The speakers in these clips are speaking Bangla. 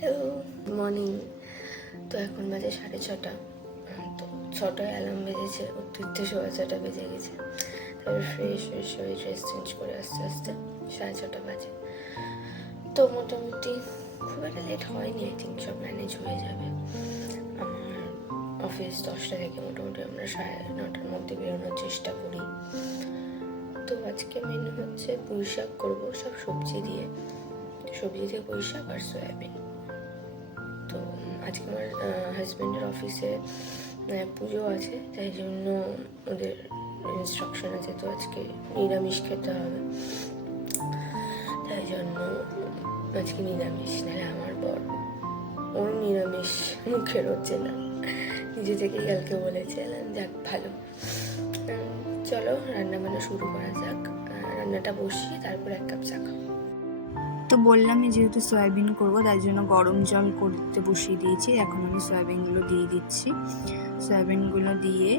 Hello, morning. তো এখন বাজে 6:30। তো 6টায় অ্যালার্ম বেজেছে, উঠতে 6:15 বেজে গেছে। তারপর ফ্রেশ হয়ে ড্রেস চেঞ্জ করে আস্তে আস্তে 6:30 বাজে। তো মোটামুটি খুব একটা লেট হয়নি, আই থিঙ্ক সব ম্যানেজ হয়ে যাবে। আমার অফিস 10টা থেকে, মোটামুটি আমরা 9:30-র মধ্যে বেরোনোর চেষ্টা করি। তো আজকে মেনু হচ্ছে পুঁই শাক করবো, সব সবজি দিয়ে পুঁই শাক আর সয়াবিন। তো আজকে আমার হাজব্যান্ডের অফিসে পুজো আছে, তাই জন্য ওদের ইনস্ট্রাকশন আছে, তো আজকে নিরামিষ খেতে হবে। তাই জন্য আজকে নিরামিষ, নাহলে আমার বর ওর নিরামিষ মুখের হচ্ছে না, নিজে থেকেই কালকে বলেছে। যাক ভালো, চলো রান্না বান্না শুরু করা যাক। রান্নাটা বসিয়ে তারপর 1 কাপ চা খাবো। তো বললামই যেহেতু সয়াবিন করবো তাই জন্য গরম জল করতে বসিয়ে দিয়েছি। এখন আমি সয়াবিনগুলো দিয়ে দিচ্ছি। সয়াবিনগুলো দিয়ে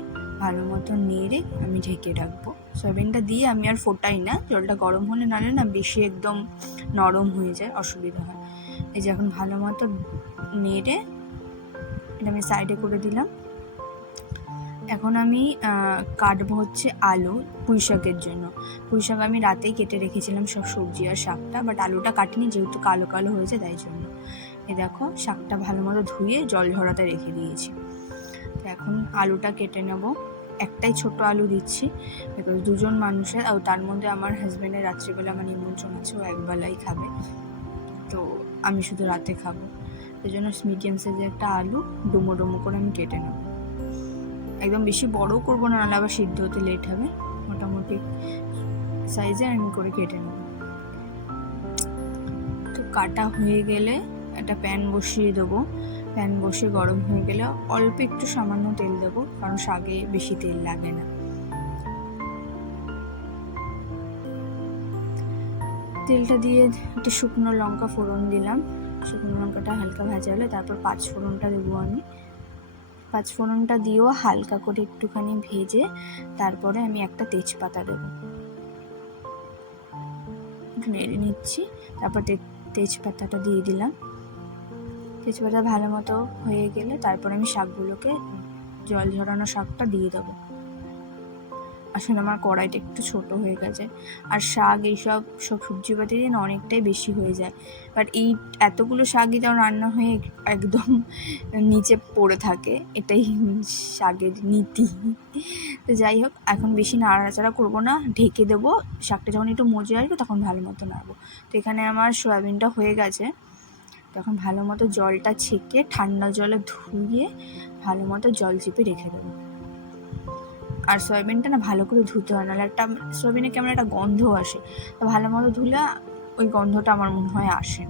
ভালো মতো নেড়ে আমি ঢেকে রাখবো। সয়াবিনটা দিয়ে আমি আর ফোটাই না, জলটা গরম হলে নাহলে না বেশি একদম নরম হয়ে যায়, অসুবিধা হয়। এই যে এখন ভালো মতো নেড়ে এটা আমি সাইডে করে দিলাম। এখন আমি কাটবো হচ্ছে আলু পুঁই শাকের জন্য। পুঁই শাক আমি রাতেই কেটে রেখেছিলাম সব সবজি আর শাকটা, বাট আলুটা কাটিনি যেহেতু কালো কালো হয়েছে তাই জন্য। এই দেখো শাকটা ভালো মতো ধুয়ে জল ঝরাতে রেখে দিয়েছি। তো এখন আলুটা কেটে নেব। একটাই ছোট আলু দিচ্ছি, বিকজ 2জন মানুষের, আর তার মধ্যে আমার হাজব্যান্ডের রাত্রিবেলা আমার নিমন্ত্রণ আছে, ও একবেলাই খাবে, তো আমি শুধু রাতে খাবো। সেই জন্য মিডিয়াম সাইজের একটা আলু ডুমো ডুমো করে আমি কেটে নেব। একদম বেশি বড় করবো না, নাহলে আবার সিদ্ধ হতে লেট হবে। মোটামুটি সাইজে আমি করে কেটে নেব। তো কাটা হয়ে গেলে একটা প্যান বসিয়ে দেবো। প্যান বসে গরম হয়ে গেলে অল্প একটু সামান্য তেল দেবো, কারণ শাকে বেশি তেল লাগে না। তেলটা দিয়ে একটা শুকনো লঙ্কা ফোড়ন দিলাম। শুকনো লঙ্কাটা হালকা ভাজা হলে তারপর 5 ফোড়নটা দেবো আমি। 5 ফোড়নটা দিয়েও হালকা করে একটুখানি ভেজে তারপরে আমি একটা তেজপাতা দেবো, একটু নেড়ে নিচ্ছি। তারপর তেজপাতাটা দিয়ে দিলাম। তেজপাতা ভালো মতো হয়ে গেলে তারপর আমি শাকগুলোকে, জল ঝরানো শাকটা দিয়ে দেবো। আসলে আমার কড়াইটা একটু ছোট হয়ে গেছে, আর শাক এইসব সবজিপাতি দিয়ে না অনেকটাই বেশি হয়ে যায়। বাট এই এতগুলো শাকই যেন রান্না হয়ে একদম নিচে পড়ে থাকে, এটাই শাকের নীতি। তো যাই হোক, এখন বেশি নাড়াচাড়া করবো না, ঢেকে দেবো। শাকটা যখন একটু মজে আসবে তখন ভালো মতো নাড়বো। তো এখানে আমার সয়াবিনটা হয়ে গেছে। তখন ভালো মতো জলটা ছেঁকে ঠান্ডা জলে ধুয়ে ভালো মতো জল চেপে রেখে দেবো। আর সয়াবিনটা না ভালো করে ধুতে হয়, নাহলে একটা সয়াবিনে কেমন একটা গন্ধ আসে। তো ভালো মতো ধুলে ওই গন্ধটা আমার মনে হয় আসে।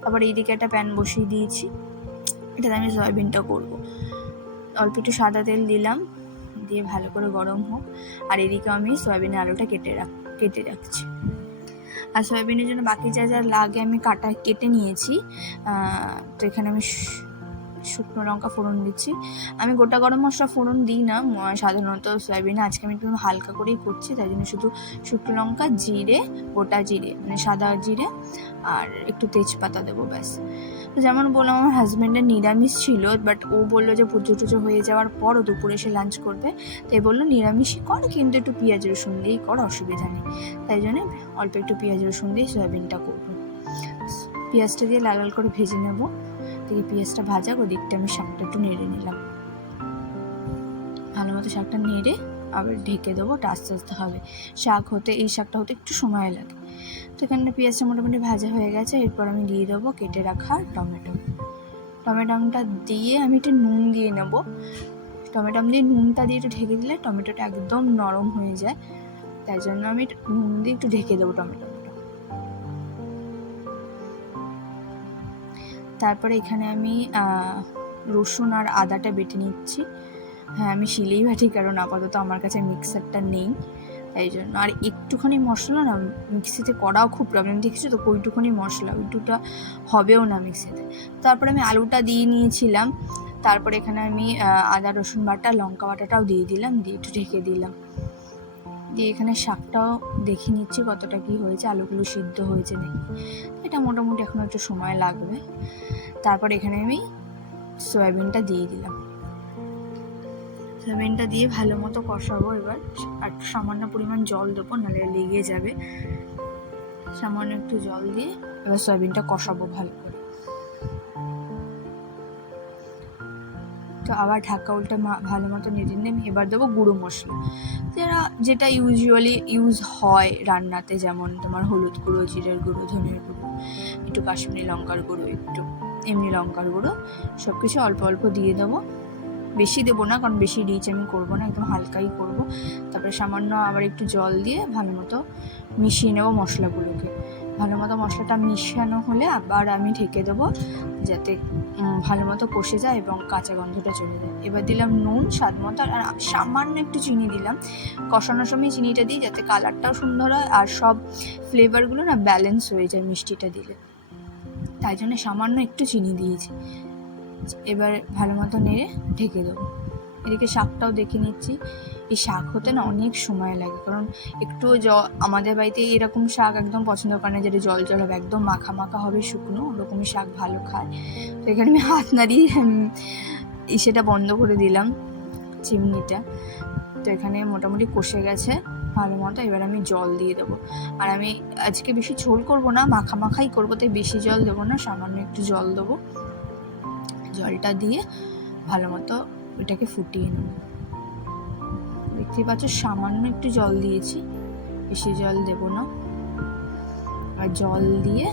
তারপর এইদিকে একটা প্যান বসিয়ে দিয়েছি, এটাতে আমি সয়াবিনটা করবো। অল্প একটু সাদা তেল দিলাম, দিয়ে ভালো করে গরম হোক। আর এদিকে আমি সয়াবিনের আলুটা কেটে রাখছি। আর সয়াবিনের জন্য বাকি যা যা লাগে আমি কেটে নিয়েছি। তো এখানে আমি শুকনো লঙ্কা ফোড়ন দিচ্ছি। আমি গোটা গরম মশলা ফোড়ন দিই না সাধারণত সয়াবিনে, আজকে আমি একটু হালকা করেই করছি, তাই জন্য শুধু শুকনো লঙ্কা, জিরে, গোটা জিরে মানে সাদা জিরে আর একটু তেজপাতা দেবো, ব্যাস। তো যেমন বললাম আমার হাজব্যান্ডের নিরামিষ ছিল, বাট ও বললো যে পুজো টুজো হয়ে যাওয়ার পর ও দুপুরে এসে লাঞ্চ করবে, তাই বললো নিরামিষই কর, কিন্তু একটু পেঁয়াজ রসুন দিয়েই কর, অসুবিধা নেই। তাই জন্য অল্প একটু পেঁয়াজ রসুন দিয়ে সয়াবিনটা করবো। পেঁয়াজটা দিয়ে লাল লাল করে ভেজে নেবো। থেকে পেঁয়াজটা ভাজা ওদিকটা আমি শাকটা একটু নেড়ে নিলাম। ভালো মতো শাকটা নেড়ে আবার ঢেকে দেবো, আস্তে আস্তে হবে। এই শাকটা হতে একটু সময় লাগে। তো এখানে পেঁয়াজটা মোটামুটি ভাজা হয়ে গেছে। এরপর আমি দিয়ে দেবো কেটে রাখা টমেটোটা দিয়ে আমি একটু নুন দিয়ে নেবো। টমেটো দিয়ে নুনটা দিয়ে একটু ঢেকে দিলে টমেটোটা একদম নরম হয়ে যায়, তাই জন্য আমি নুন দিয়ে একটু ঢেকে দেবো টমেটোটা। তারপরে এখানে আমি রসুন আর আদাটা বেটে নিচ্ছি। হ্যাঁ, আমি শিলেই বাটি, কারণ আপাতত আমার কাছে মিক্সারটা নেই, তাই জন্য। আর একটুখানি মশলা না মিক্সিতে করাও খুব প্রবলেম, দেখেছো তো, ওইটুখানি মশলা ওইটুকটা হবেও না মিক্সিতে। তারপরে আমি আলুটা দিয়ে নিয়েছিলাম। তারপরে এখানে আমি আদা রসুন বাটা, লঙ্কা বাটাটাও দিয়ে দিলাম, দিয়ে একটু ঢেকে দিলাম। দিয়ে এখানে শাকটাও দেখে নিচ্ছি কতটা কি হয়েছে, আলুগুলো সিদ্ধ হয়েছে নাকি। এটা মোটামুটি এখন একটু সময় লাগবে। তারপর এখানে আমি সয়াবিনটা দিয়ে দিলাম। সয়াবিনটা দিয়ে ভালো মতো কষাবো। এবার আর সামান্য পরিমাণ জল দেবো, নাহলে লেগে যাবে। সামান্য একটু জল দিয়ে এবার সয়াবিনটা কষাবো ভালো করে। তো আবার ঢাকা উল্টে ভালো মতো নেড়ে নিয়ে আমি এবার দেবো গুঁড়ো মশলা, যেটা ইউজুয়ালি ইউজ হয় রান্নাতে, যেমন তোমার হলুদ গুঁড়ো, জিরের গুঁড়ো, ধনের গুঁড়ো, একটু কাশ্মীরি লঙ্কার গুঁড়ো, একটু এমনি লঙ্কার গুঁড়ো, সব কিছু অল্প অল্প দিয়ে দেবো। বেশি দেবো না, কারণ বেশি রিচ আমি করবো না, একদম হালকাই করব। তারপরে সামান্য আবার একটু জল দিয়ে ভালো মতো মিশিয়ে নেবো মশলাগুলোকে। ভালো মতো মশলাটা মিশানো হলে আবার আমি ঢেকে দেবো, যাতে ভালো মতো কষে যায় এবং কাঁচা গন্ধটা চলে যায়। এবার দিলাম নুন স্বাদ মতো, আর সামান্য একটু চিনি দিলাম। কষানোর সময় চিনিটা দিই যাতে কালারটাও সুন্দর হয় আর সব ফ্লেভারগুলো না ব্যালেন্স হয়ে যায় মিষ্টিটা দিলে, তাই জন্য সামান্য একটু চিনি দিয়েছি। এবার ভালো মতো নেড়ে ঢেকে দেবো। এদিকে শাকটাও দেখে নিচ্ছি। এই শাক হতে না অনেক সময় লাগে, কারণ একটু আমাদের বাড়িতে এরকম শাক একদম পছন্দ করে না, যেটা জল জল হবে, একদম মাখা মাখা হবে, শুকনো, ওরকমই শাক ভালো খায়। তো এখানে আমি হাত নাড়িয়ে সেটা বন্ধ করে দিলাম, চিমনিটা। তো এখানে মোটামুটি কষে গেছে ভালো মতো। এবার আমি জল দিয়ে দেবো। আর আমি আজকে বেশি ঝোল করবো না, মাখা মাখাই করবো, তাই বেশি জল দেবো না, সামান্য একটু জল দেবো। জলটা দিয়ে ভালো মতো এটাকে ফুটিয়ে নেব। দেখতে পাচ্ছ সামান্য একটু জল দিয়েছি, বেশি জল দেব না। আর জল দিয়ে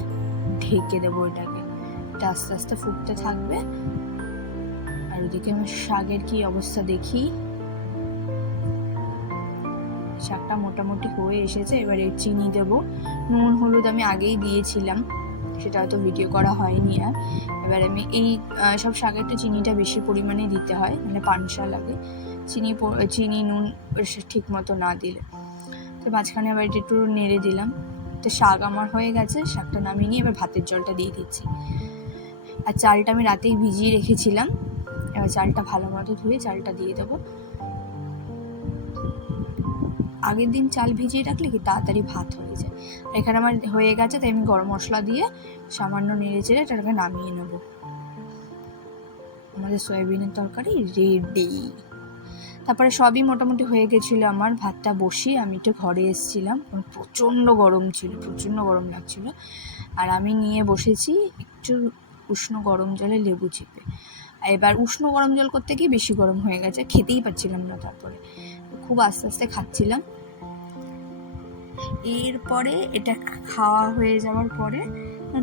ঢেকে দেবো এটাকে, এটা আস্তে আস্তে ফুটতে থাকবে। আর ওদিকে আমি শাকের কি অবস্থা দেখি। শাকটা মোটামুটি হয়ে এসেছে। এবারে চিনি দেবো। নুন হলুদ আমি আগেই দিয়েছিলাম, সেটা হয়তো ভিডিও করা হয়নি। আর এবার আমি এই সব শাকে একটু চিনিটা বেশি পরিমাণে দিতে হয়, মানে পানসা লাগে চিনি নুন ঠিক মতো না দিলে। তো মাঝখানে আবার এটা একটু নেড়ে দিলাম। তো শাক আমার হয়ে গেছে, শাকটা নামিয়ে নিয়ে এবার ভাতের জলটা দিয়ে দিচ্ছি। আর চালটা আমি রাতেই ভিজিয়ে রেখেছিলাম, এবার চালটা ভালো মতো ধুয়ে চালটা দিয়ে দেবো। আগের দিন চাল ভিজিয়ে রাখলে কি তাড়াতাড়ি ভাত হয়ে যায়। এখানে আমার হয়ে গেছে, তাই আমি গরম মশলা দিয়ে সামান্য নেড়ে চেড়ে এটাকে নামিয়ে নেব। আমাদের সয়াবিনের তরকারি রেডি। তারপরে সবই মোটামুটি হয়ে গেছিলো আমার। ভাতটা বসিয়ে আমি একটু ঘরে এসেছিলাম, প্রচণ্ড গরম ছিল, প্রচণ্ড গরম লাগছিল। আর আমি নিয়ে বসেছি একটু উষ্ণ গরম জলে লেবু চিপে। এবার উষ্ণ গরম জল করতে গিয়ে বেশি গরম হয়ে গেছে, খেতেই পাচ্ছিলাম না। তারপরে খুব আস্তে আস্তে খাচ্ছিলাম। এরপরে এটা খাওয়া হয়ে যাওয়ার পরে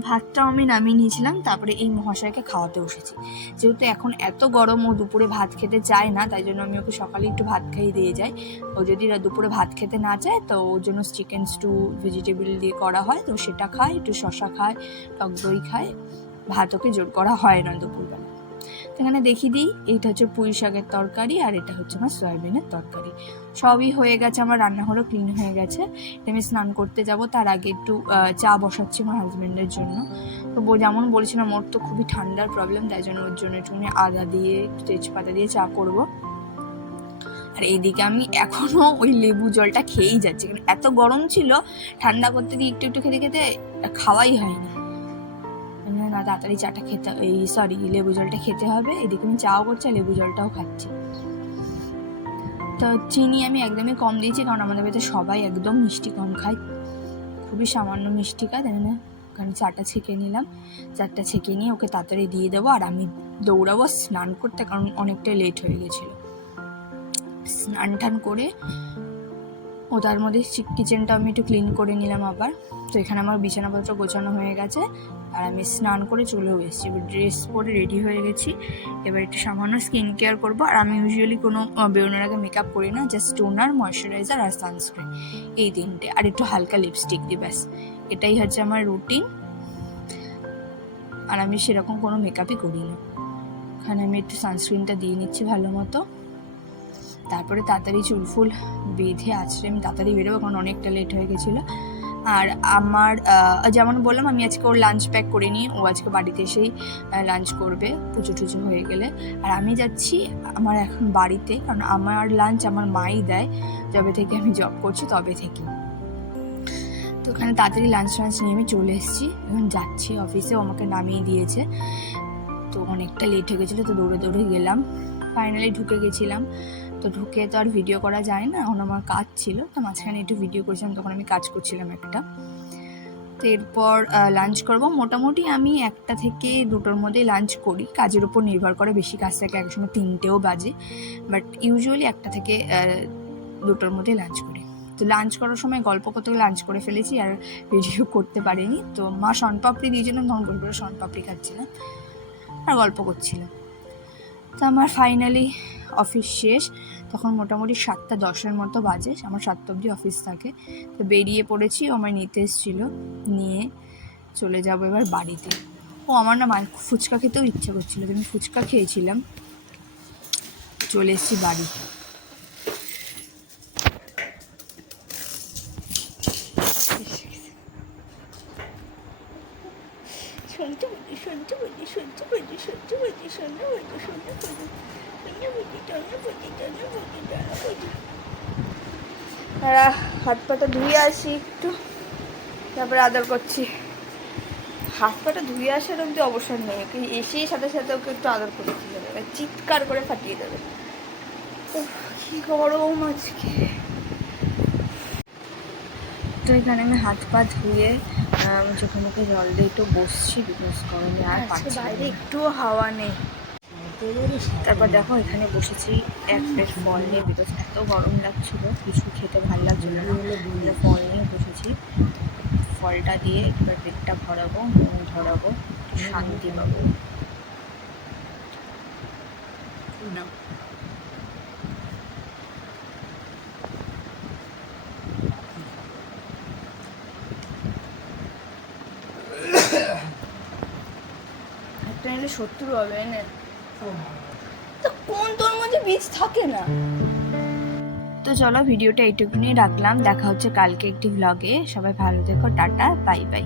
ভাতটাও আমি নামিয়ে নিয়েছিলাম। তারপরে এই মহাশয়কে খাওয়াতে বসেছি। যেহেতু এখন এত গরম, ও দুপুরে ভাত খেতে চায় না, তাই জন্য আমি ওকে সকালে একটু ভাত খাইয়ে দিয়ে যাই। ও যদি দুপুরে ভাত খেতে না চায়, তো ওর জন্য চিকেন স্টু ভেজিটেবল দিয়ে করা হয়, তো সেটা খায়, একটু শশা খায়, টক দই খায়। ভাত ওকে জোর করা হয় না দুপুরবেলা। এখানে দেখিয়ে দিই, এইটা হচ্ছে পুঁই শাকের তরকারি, আর এটা হচ্ছে আমার সয়াবিনের তরকারি। সবই হয়ে গেছে, আমার রান্নাঘরও ক্লিন হয়ে গেছে। আমি স্নান করতে যাব, তার আগে একটু চা বসাচ্ছি আমার হাজব্যান্ডের জন্য। তো যেমন বলছিলাম, ওর তো খুবই ঠান্ডার প্রবলেম, তাই জন্য ওর জন্য একটু আদা দিয়ে তেজপাতা দিয়ে চা করব। আর এইদিকে আমি এখনও ওই লেবু জলটা খেয়েই যাচ্ছি, কারণ এত গরম ছিল, ঠান্ডা করতে গিয়ে একটু একটু খেতে খেতে খাওয়াই হয়নি। না, তাড়াতাড়ি চাটা খেতে, লেবু জলটা খেতে হবে। এদিকে আমি চাও করছি আর লেবু জলটাও খাচ্ছি। তো চিনি আমি একদমই কম দিয়েছি, কারণ আমাদের বাড়িতে সবাই একদম মিষ্টি কম খায়, খুবই সামান্য মিষ্টি খায়। তাই না, ওখানে চাটা ছেঁকে নিলাম। চাটা ছেঁকে নিয়ে ওকে তাড়াতাড়ি দিয়ে দেবো, আর আমি দৌড়াবো স্নান করতে, কারণ অনেকটাই লেট হয়ে গেছিলো। স্নান টান করে ও তার মধ্যে কিচেনটা আমি একটু ক্লিন করে নিলাম আবার। তো এখানে আমার বিছানাপত্র গোছানো হয়ে গেছে, আর আমি স্নান করে চলেও এসেছি। এবার ড্রেস পরে রেডি হয়ে গেছি। এবার একটু সামান্য স্কিন কেয়ার করবো। আর আমি ইউজুয়ালি কোনো বেরোনোর আগে মেকআপ করি না, জাস্ট টোনার, ময়শ্চারাইজার আর সানস্ক্রিন, এই তিনটে, আর একটু হালকা লিপস্টিক দিই, ব্যাস। এটাই হচ্ছে আমার রুটিন। আর আমি সেরকম কোনো মেকআপই করি না। এখানে আমি একটু সানস্ক্রিনটা দিয়ে নিচ্ছি ভালো মতো। তারপরে তাড়াতাড়ি চুল ফুল বেঁধে আছড়ে আমি তাড়াতাড়ি বেরোবো, কারণ অনেকটা লেট হয়ে গেছিলো। আর আমার যেমন বললাম, আমি আজকে ওর লাঞ্চ প্যাক করে নিই, ও আজকে বাড়িতে এসেই লাঞ্চ করবে পুজো টুজো হয়ে গেলে। আর আমি যাচ্ছি আমার এখন বাড়িতে, কারণ আমার লাঞ্চ আমার মাই দেয়, যবে থেকে আমি জব করছি তবে থেকে। তো ওখানে তাড়াতাড়ি লাঞ্চ নিয়ে আমি চলে এসেছি, এখন যাচ্ছি অফিসে, ও আমাকে নামিয়ে দিয়েছে। তো অনেকটা লেট হয়ে গেছিলো, তো দৌড়ে দৌড়ে গেলাম, ফাইনালি ঢুকে গেছিলাম। তো ঢুকে তো আর ভিডিও করা যায় না, এখন আমার কাজ ছিল, তো মাঝখানে একটু ভিডিও করেছিলাম, তখন আমি কাজ করছিলাম একটা। তো এরপর লাঞ্চ করব। মোটামুটি আমি 1টা থেকে 2টোর মধ্যেই লাঞ্চ করি, কাজের উপর নির্ভর করে, বেশি কাজ থাকে এক সময় 3টেও বাজে, বাট ইউজুয়ালি 1টা থেকে 2টোর মধ্যে লাঞ্চ করি। তো লাঞ্চ করার সময় গল্প করতে লাঞ্চ করে ফেলেছি, আর ভিডিও করতে পারিনি। তো মা শনপাপড়ি দিয়েছিলাম, তখন বসে বসে শনপাপড়ি খাচ্ছিলাম আর গল্প করছিলাম। তো আমার ফাইনালি অফিস শেষ, তখন মোটামুটি 7:10 মতো বাজে, আমার 7টা অবধি অফিস থাকে। তো বেরিয়ে পড়েছি, ও আমার নিতে এসেছিলো, নিয়ে চলে যাবো এবার বাড়িতে। ও আমার না ফুচকা খেতেও ইচ্ছে করছিলো, তো আমি ফুচকা খেয়েছিলাম, চলে এসেছি বাড়ি। হাত পাটা ধুয়ে আসি একটু, তারপরে আদর করছি। হাত পাটা ধুয়ে আসার অব্দি অবসর নেই, ওকে এসেই সাথে সাথে ওকে একটু আদর করে দিতে দেবে, চিৎকার করে ফাটিয়ে দেবে। কি গরম আজকে। তো এখানে আমি হাত পা ধুয়ে চোখে মুখে জল দিয়ে একটু বসছি, বিকজ গরমে আর পাচ্ছি, বাইরে একটুও হাওয়া নেই। তারপর দেখো এখানে বসেছি এক প্লেট ফল নিয়ে, বিকজ এত গরম লাগছিল, কিছু খেতে ভালো লাগছিল না, ফল নিয়ে বসেছি। ফলটা দিয়ে এবার পেটটা ভরাবো, মন ধরাবো, শান্তি পাবো। না একটা নিলে 70 হবে না, তো কোন তোর মধ্যে বীজ থাকে না। তো চলো ভিডিওটা এইটুকুনি রাখলাম, দেখা হচ্ছে কালকে একটি ভ্লগে। সবাই ভালো থেকো, টাটা, বাই বাই।